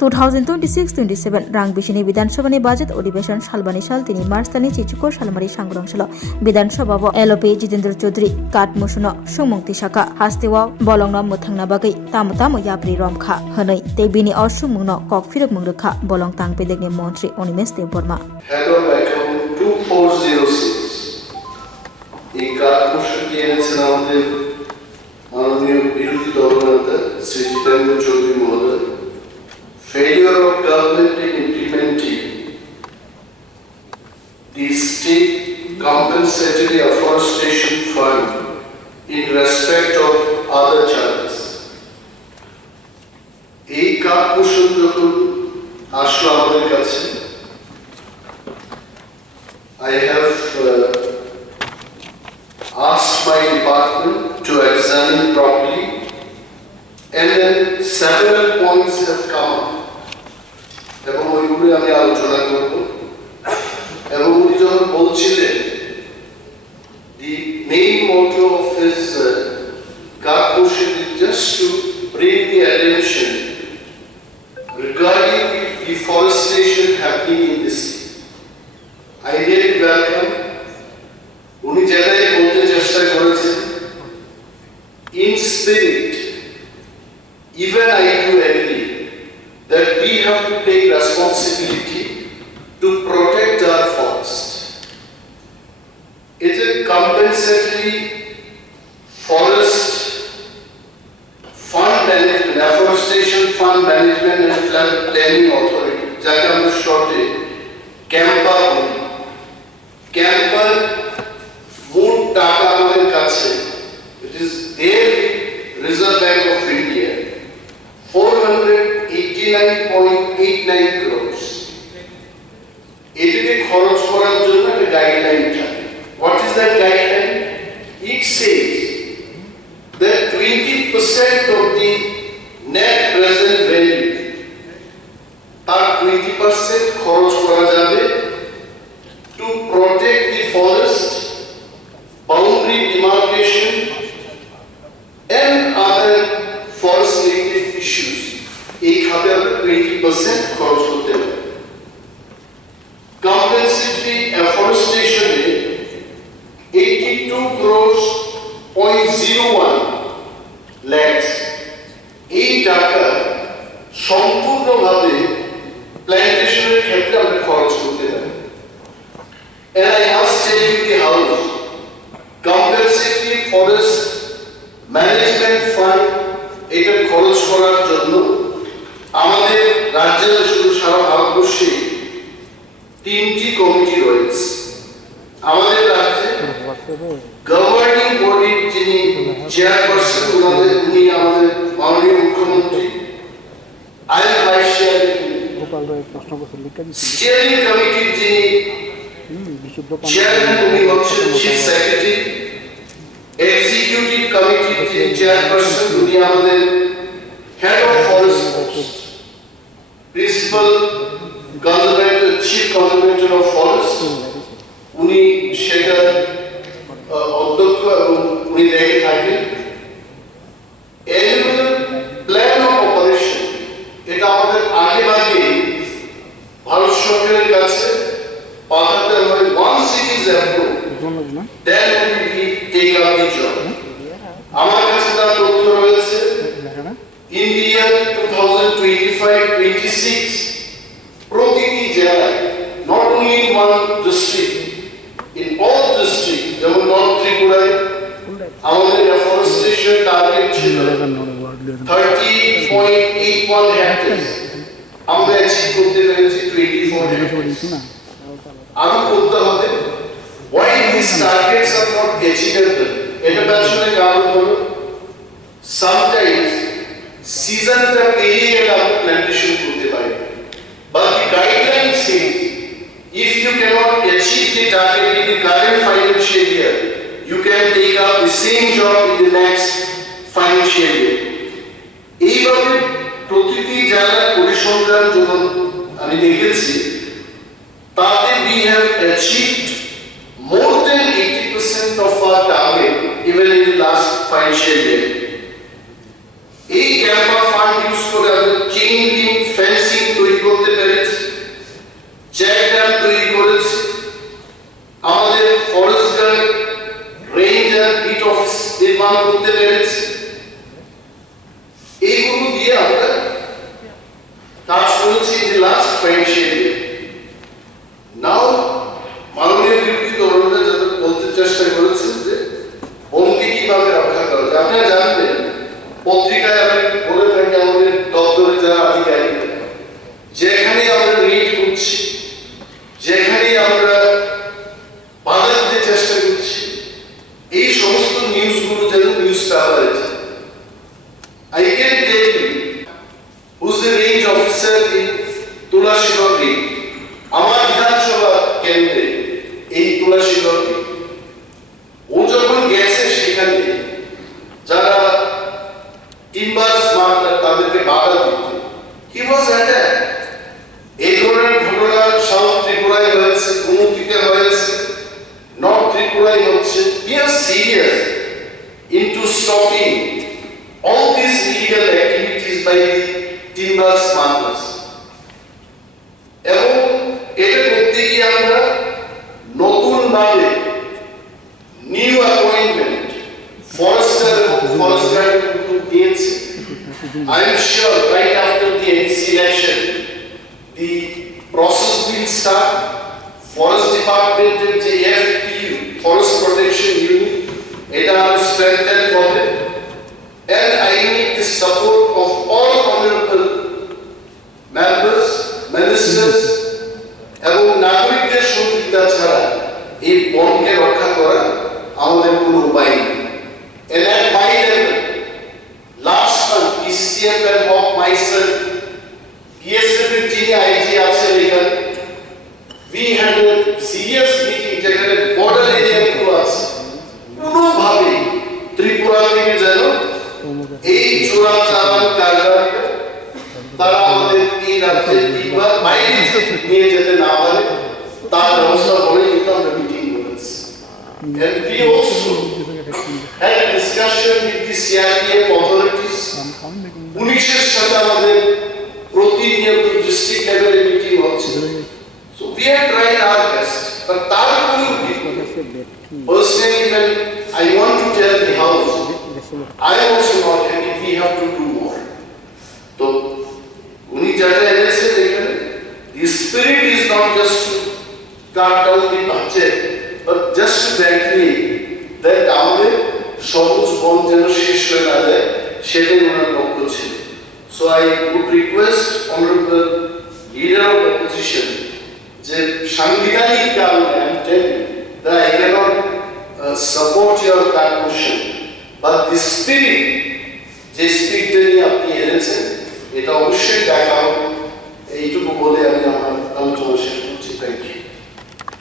2026-27 रांगबिसिनि विधानसभानि बाजेट अधिवेशन सालबानि साल 3 मार्च तानि चिचुको सालमारि सांग्रांसल विधानसभा एलपि जितेन्द्र चौधरी काट मुसुनो सुमुंति साका हास्तेवा बलंगनो मुथांना बागै तामताम याप्रि रमखा हनै ते बिनि असुमुंनो ककफिरक मुंगरखा बलं तांपेदेगनि मन्त्री अनिमेश देवबर्मा Header Backham 2406 এই কাট মুসুন দিয়ে এনেছেন আমাদের মাননীয় বিরোধী দলনেতা শ্রী জিতেন্দ্র চৌধুরী মহোদয় failure of government in implementing the state compensatory afforestation fund in respect of other charges. এই কাট মুসুন যখন আসলো আমাদের কাছে I have asked my department to examine properly, and then several points have come up. এবং ওইগুলো আমি আলোচনা করব এবং উনি যখন বলছিলেন the main motto of his motion is just to bring the attention regarding the deforestation happening in this state. I really welcome উনি যেটাই বলতে চেষ্টা করেছেন in spirit. Even I do agree that we have to take responsibility to protect our forest. It's a compensatory forest fund management, afforestation fund management and planning authority. যাকে আমরা শর্টে ক্যাম্পা বলি। ক্যাম্পার মোট টাকা আমাদের কাছে, it is their Reserve Bank of India, 489.89 crores. এটিকে খরচ করার জন্য একটা গাইডলাইন থাকে। What is that guideline? It says that 20% of the net present value, তার 20% খরচ করা যাবে to protect the forest, boundary demarcation and other forest related issues. এই খাতে আমরা 20% খরচ করতে হবে। Compensatory afforestation এ 82 crores 0.01 lakhs এই টাকা সম্পূর্ণভাবে প্ল্যান্টেশনের ক্ষেত্রে আমরা খরচ করতে হবে। And I must tell you the house compensatory forest management fund এটা খরচ করার জন্য আমাদের রাজ্যে শুধু সারা ভারতবর্ষে 3টি কমিটি রয়েছে। আমাদের রাজ্যে গভর্নিং বডির যিনি চেয়ারপারসন উনি আমাদের মাননীয় মুখ্যমন্ত্রী, আইন ভাইস চেয়ারম্যান, স্টিয়ারিং কমিটির যিনি চেয়ারম্যান উনি হচ্ছেন চিফ সেক্রেটারি, এক্সিকিউটিভ কমিটির যিনি চেয়ারপারসন উনি আমাদের head of forest, principal conservator, chief conservator of forest উনি সেটা অধ্যক্ষ এবং উনি দেখে থাকেন। অ্যানুয়াল প্ল্যান অফ অপারেশন এটা আমাদের আগে ভাগে ভারত সরকারের কাছে পাঠাতে হয়। once it is approved then we take up the job. আমার কাছে তার তথ্য রয়েছে in the year 2025-26 প্রতিটি জেলায়, not only in one district, in all districts, যেমন নর্থ ত্রিপুরায় আমাদের afforestation টার্গেট ছিল 30.81 hectares, আমরা অ্যাচিভ করতে পেরেছি 24 hectares। আরো করতে হবে। why these targets are not achievable? এটা পেছনে কারণ হলো sometimes সিজনটা পেরিয়ে গেলে আমরা প্ল্যান্টেশন করতে পারি। but the guideline says if you cannot achieve the target in the current financial year, you can take up the same job in the next financial year. এইভাবে প্রতিটি জেলার পরিসংখ্যান যখন আমি দেখেছি তাতে we have achieved more than 80% of our target even in the last financial year. এই Campa fund use করে chain link fencing friendship. Now, মাননীয় বিরোধী দলনেতা যাদের বলতে চেষ্টা করেছেন যে বনকে কিভাবে রক্ষা করা যায়। আপনারা জানবেন পত্রিকায় আমি বলে থাকি আমাদের দপ্তরে যারা আধিকারিক যেখানে আমরা রিড করছি, যেখানে আমরা বাধা দিতে চেষ্টা করছি, এই সমস্ত নিউজগুলো যেন নিউজ পেপারে যায়। I can tell you who's the range officer in Tulashibag range. আমার বিধানসভা কেন্দ্রে এই তুলাসীগড় ও যখন গেছে সেখানে যারা টিম্বার স্মাগলার তাদেরকে বাধা দিতে he was attacked. এই ধরনের ঘটনা সাউথ ত্রিপুরায় হয়েছে, গোমতীতে হয়েছে, নর্থ ত্রিপুরায় হচ্ছে। We are serious into stopping all these illegal activities by the timber smugglers. এবং এটা করতে গিয়ে আমরা নতুন ভাবে নিউ অ্যাপয়েন্টমেন্ট ফরেস্টার দিয়েছি। I am sure right after the NC election the process will start. Forest Department and the FPU Forest Protection Unit এটা আমরা strengthen করবে and I need the support of all honorable members, ministers এবং নাগরিকদের সহযোগিতা ছাড়া এই বনকে রক্ষা করা আমাদের কোনো উপায় নেই। And at my level, last month, PCCF and of myself, PSF এর যিনি IG আছেন এখানে, we had a serious meeting যেখানে বর্ডার এরিয়া গুলো আছে। কোনোভাবে ত্রিপুরা থেকে যেন এই চোরাচালান কারবারিরা তারা আমাদের এই রাজ্যে কিংবা বাইরে নিয়ে যেতে না পারে তার ব্যবস্থা করে কিন্তু আমরা মিটিং করেছি। And we also had a discussion with the CRPF authorities. পুলিশের সাথে আমাদের প্রতিনিয়ত ডিস্ট্রিক্ট লেভেলে মিটিং হচ্ছে। So we are trying our best. But তারপরেও personally when I want to tell the house, I am also not happy. We have to do more. So উনি যারা এনেছেন এখানে the spirit is not just to cut down the budget but just to guarantee that আমাদের সবুজ বন যেন শেষ হয়ে না যায় সেটাই ওনার লক্ষ্য ছিল। So I would request honorable leader of opposition যে সাংবিধানিক কারণে I am telling that I cannot support your that motion but the spirit যে স্পিরিটটা নিয়ে আপনি এনেছেন এটা অবশ্যই দেখা হবে। এইটুকু বলে আমি আমার আলোচনা শেষ করছি। Thank you.